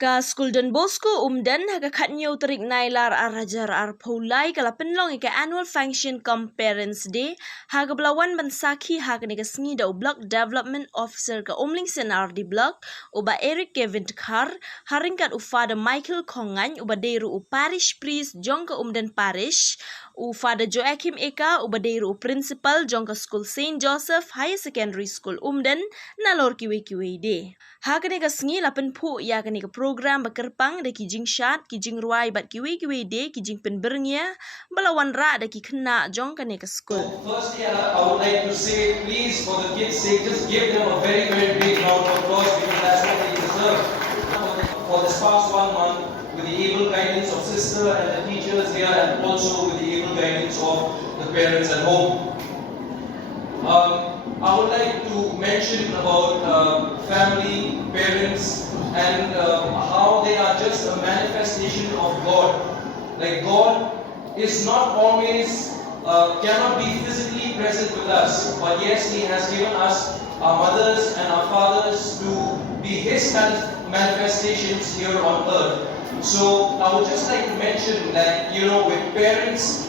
Ka Skul dan Bosco Umden haga katnyo terik nailar arajar Pule kala penlong ika annual function cum Parents Day haga belawan bansaki haga nika sengi da block development officer ka Umling Senar di block uba Eric Kevin Khar haringkat ufada Michael Kongan uba deiru parish priest jong ka Umden parish ufada Joachim Eka uba deiru principal jong ka Skul Saint Joseph Higher Secondary School Umden nalor kiwe de haga nika sengi lapen Phuh ya ka nika program ba Kyrpang da kijing shat kijing ruai bat kiwe de kijing penberngya balawan ra da ki Khynnah jong ka nika Skul. Firstly, I would like to say, please, for the kids' sake, just give them a very, very big round of applause because that's what they deserve. For this past 1 month, with the able guidance of sister and the teachers here, and also with the able guidance of the parents at home. I would like to mention about family, parents, and how they are just a manifestation of God. Like God is not always, cannot be physically present with us, but yes, He has given us our mothers and our fathers to be His manifestations here on earth. So I would just like to mention that, with parents,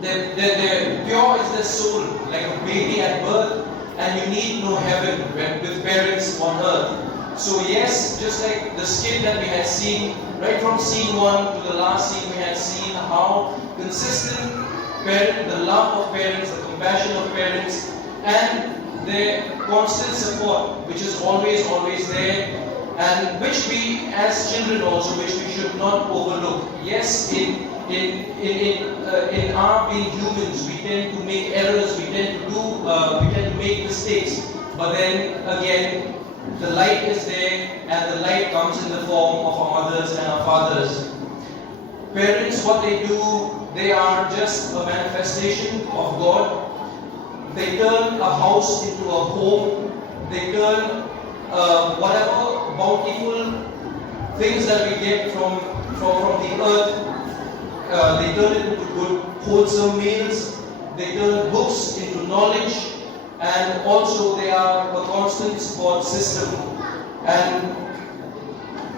they're pure is the soul, like a baby at birth, and you need no heaven with parents on earth. So yes, just like the skit that we had seen, right from scene 1 to the last scene, we had seen how consistent the love of parents, the compassion of parents, and their constant support, which is always there, and which we as children also, which we should not overlook. Yes, in our being humans, we tend to make errors, we tend to make mistakes, but then again, the light is there, and the light comes in the form of our mothers and our fathers. Parents, what they do, they are just a manifestation of God. They turn a house into a home. They turn whatever bountiful things that we get from the earth, they turn it into good, wholesome meals. They turn books into knowledge, and also they are a constant support system. And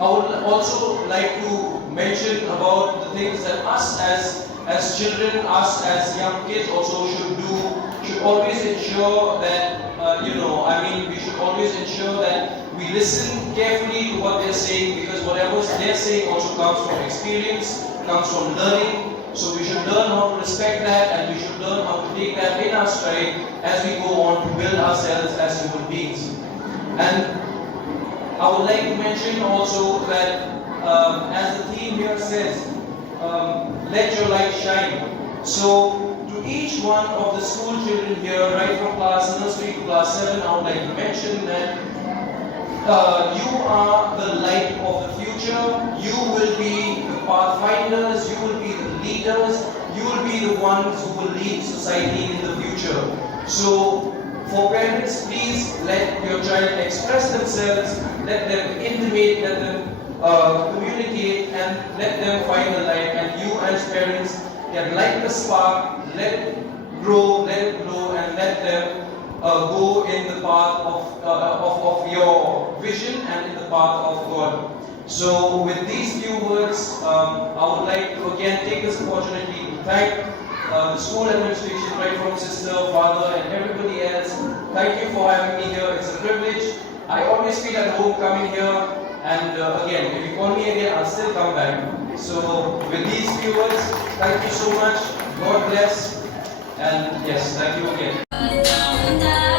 I would also like to mention about the things that us as children, us as young kids also should do. Should always ensure that we should always ensure that we listen carefully to what they're saying, because whatever they're saying also comes from experience, comes from learning. So we should learn how to respect that, and we should learn how to take that in our stride as we go on to build ourselves as human beings. And I would like to mention also that as the theme here says, let your light shine. So to each one of the school children here, right from class nursery to class 7, I would like to mention that you are the light of the future. You will be the pathfinders, you will be the leaders, you will be the ones who will lead society in the future. So for parents, please let your child express themselves, let them intimate, let them communicate, and let them find the light. And you as parents can light the spark, let it grow, let it glow, and let them go in the path of your vision and in the path of God. So with these few words, I would like to again take this opportunity to thank the school administration, right from sister, father, and everybody else. Thank you for having me here. It's a privilege. I always feel at home coming here, and again, if you call me again, I'll still come back. So with these few words, thank you so much. God bless, and yes, thank you again.